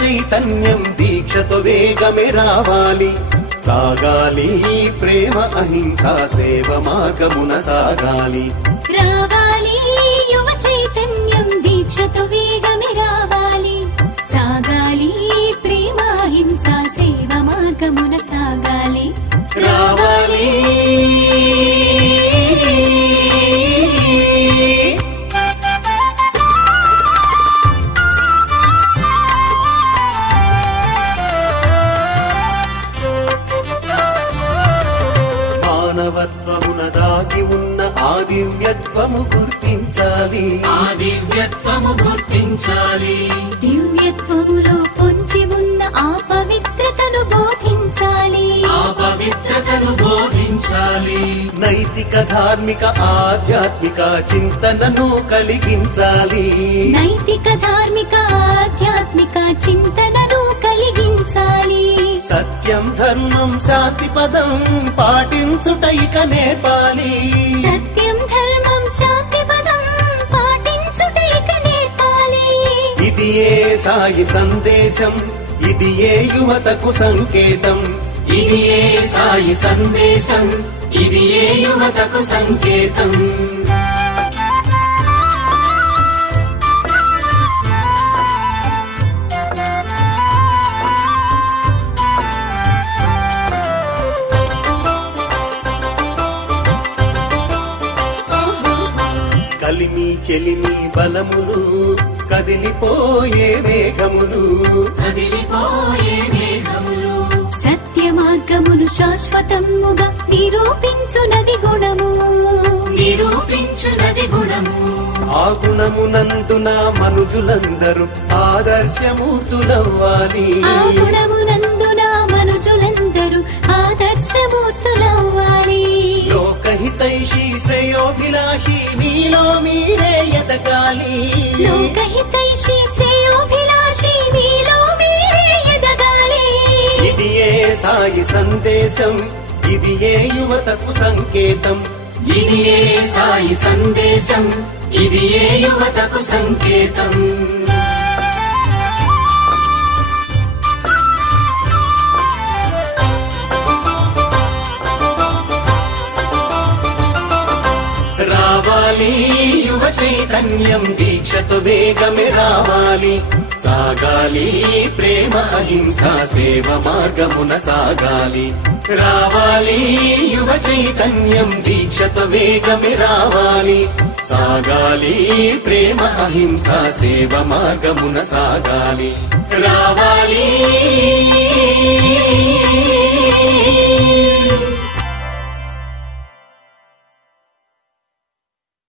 చైతన్యం దీక్షతో వేగమే రావాలి సాగాలి ప్రేమ అహింసా సేవ మార్గమున సాగాలి రావాలి యువ చైతన్యం దీక్షతో వేగమే రావాలి సాగాలి ప్రేమ అహింసా సేవ మార్గమున సాగాలి రావాలి మానవత్వమున దాగి ఉన్న ఆదివ్యత్వము గుర్తించాలి దివ్యత్వములో పొంచి ఉన్న ఆ పవిత్రతను బోధించాలి నైతిక ధార్మిక ఆధ్యాత్మిక చింతనను కలిగించాలి సత్యం ధర్మం శాంతి పదం పాటించుట ఇక నేర్పాలి ఇది ఏ సాయి సందేశం ఇది ఏ యువతకు సంకేతం ఇది ఏ సాయి సందేశం ఇది ఏ యువతకు సంకేతం కలిమి చెలిమి బలములు కదిలిపోయే వేగములు సత్య మార్గమును శాశ్వతముగా నిరూపించునది గుణము ఆ గుణమునందున మనుజులందరూ ఆదర్శమూర్తులవ్వాలి లోకహితైషి శ్రేయోభిలాషి మీలో మీరే ఎదగాలి ఇది ఏ సాయి సందేశం ఇది ఏ యువతకు సంకేతం ఇది ఏ సాయి సందేశం ఇది ఏ యువతకు సంకేతం రావాలి యువ చైతన్యం దీక్షతో వేగమే రావాలి సాగాలి ప్రేమ అహింసా సేవ మార్గమున సాగాలి రావాలి యువ చైతన్యం దీక్షతో వేగమే రావాలి సాగాలి ప్రేమ అహింసా సేవ మార్గమున సాగాలి రావాలి